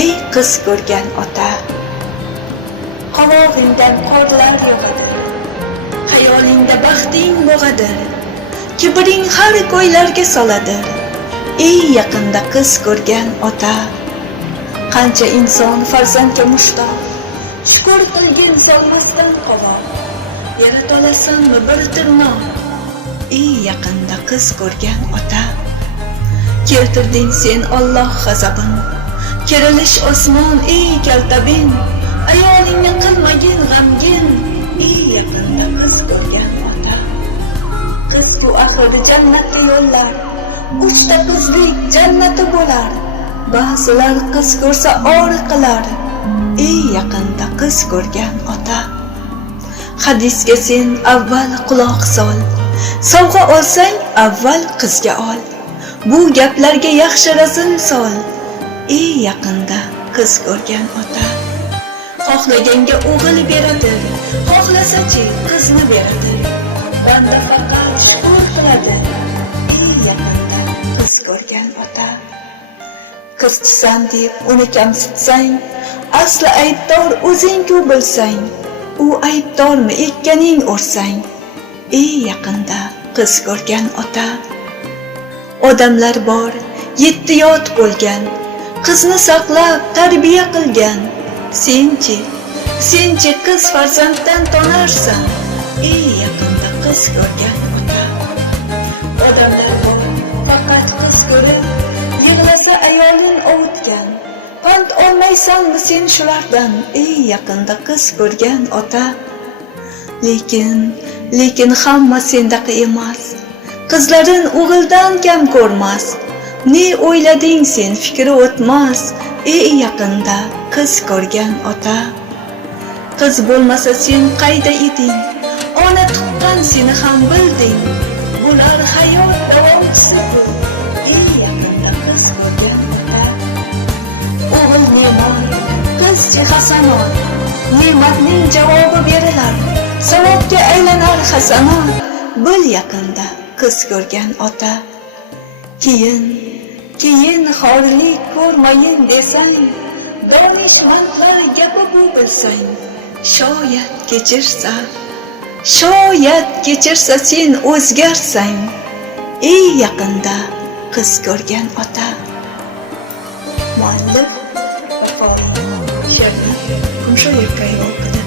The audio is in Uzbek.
ey qiz ko'rgan ota. Qovog'ingdan qorlar yog'adi, xayolingda baxting bo'g'adir, kibring har ko'ylarga soladir, ey yaqinda qiz ko'rgan ota. Qancha inson farzandga mushtoq, shukr qilgin solmasdan qovoq, yaratolasanmi bir tirnoq, ey yaqinda qiz ko'rgan ota. Keltirding sen Alloh g'azabin, kerilish osmon ey kaltabin, ayolingga qilmagin g'amgin, ey yaqinda qiz ko'rgan ota. Qiz-ku axir jannatga yo'llar, uchta qizlik jannati bo'lar, ba'zilar qiz ko'rsa or qilar, ey yaqinda qiz ko'rgan ota. Hadisga sen avval quloq sol, sovg'a olsang avval qizga ol, bu gaplarga yaxshi razm sol, ey yaqinda qiz ko'rgan ota. Xohlaganga o'g'il beradi, xohlasa-chi qizni beradi, banda faqat shukr qiladi, ey yaqinda qiz ko'rgan ota. Qizchisan deb uni kamsitsang, asli aybdor o'zing-ku bilsang, u aybdormi ekkaning o'rsang, ey yaqinda qiz ko'rgan ota. Odamlar bor, yetti yot bo'lgan, qizni saqlab tarbiya qilgan, senchi qiz farzanddan tonarsan, ey yaqinda qiz ko'rgan ota. Odamlar bor, faqat qiz ko'rib yig'lasa ayoling ovutgan, pand olmaysanmi sen shulardan, ey yaqinda qiz ko'rgan ota. Lekin hamma sendaqa emas, qizlarin o'g'ildan kam ko'rmas, ne o'ylading sen fikri o'tmas, ey yaqinda qiz ko'rgan ota. Qiz bo'lmasa sen qayda eding, ona tuqqan seni ham bilding, bular hayot davomchisi, ey yaqinda qiz ko'rgan ota. O'g'il ne'mat, qizchi hasanot, ne'matning javobi berilar, savobga aylanar hasanot, bil yaqinda qiz ko'rgan ota. Keyin xorlik ko'rmayin desang, donishmandlar gapi bu bilsang, shoyat kechirsa sen o'zgarsang, ey yaqinda qiz ko'rgan ota. Muallif Vafo Sharif Kumshoyevka o'qidi.